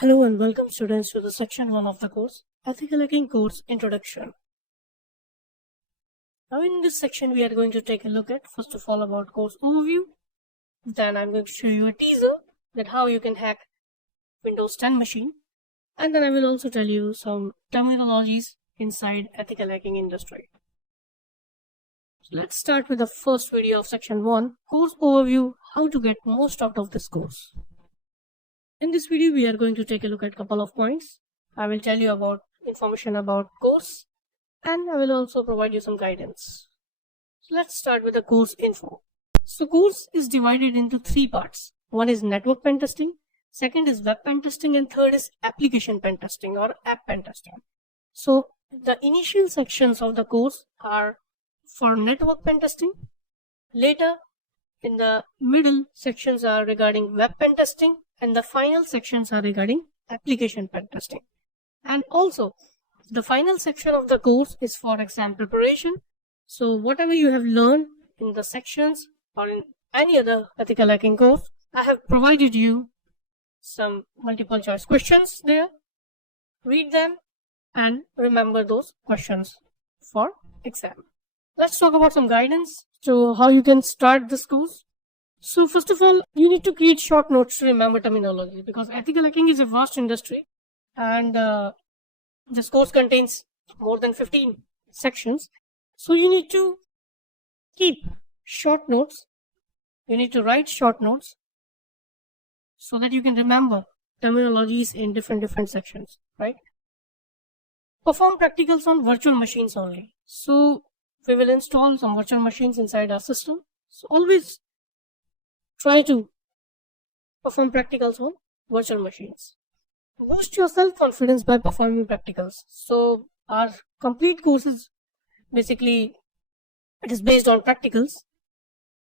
Hello and welcome students to the section 1 of the course, Ethical Hacking Course Introduction. Now in this section we are going to take a look at first of all about course overview. Then I'm going to show you a teaser that how you can hack Windows 10 machine. And then I will also tell you some terminologies inside ethical hacking industry. So let's start with the first video of section 1, course overview, how to get most out of this course. In this video, we are going to take a look at a couple of points. I will tell you about information about course and I will also provide you some guidance. So let's start with the course info. So course is divided into 3 parts. One is network pen testing, second is web pen testing, and third is application pen testing or app pen testing. So the initial sections of the course are for network pen testing. Later in the middle sections are regarding web pen testing, and the final sections are regarding application pen testing. And also the final section of the course is for exam preparation. So whatever you have learned in the sections or in any other ethical hacking course, I have provided you some multiple choice questions there. Read them and remember those questions for exam. Let's talk about some guidance to how you can start this course. So first of all, you need to create short notes to remember terminology, because ethical hacking is a vast industry and this course contains more than 15 sections. So you need to keep short notes. You need to write short notes so that you can remember terminologies in different sections, right? Perform practicals on virtual machines only. So we will install some virtual machines inside our system. So always try to perform practicals on virtual machines. Boost your self-confidence by performing practicals. So our complete course is basically, it is based on practicals.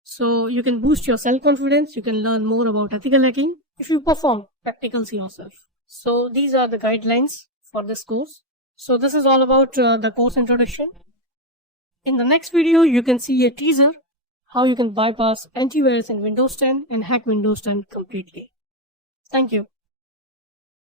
So you can boost your self-confidence, you can learn more about ethical hacking if you perform practicals yourself. So these are the guidelines for this course. So this is all about the course introduction. In the next video, you can see a teaser how you can bypass antivirus in Windows 10 and hack Windows 10 completely. Thank you.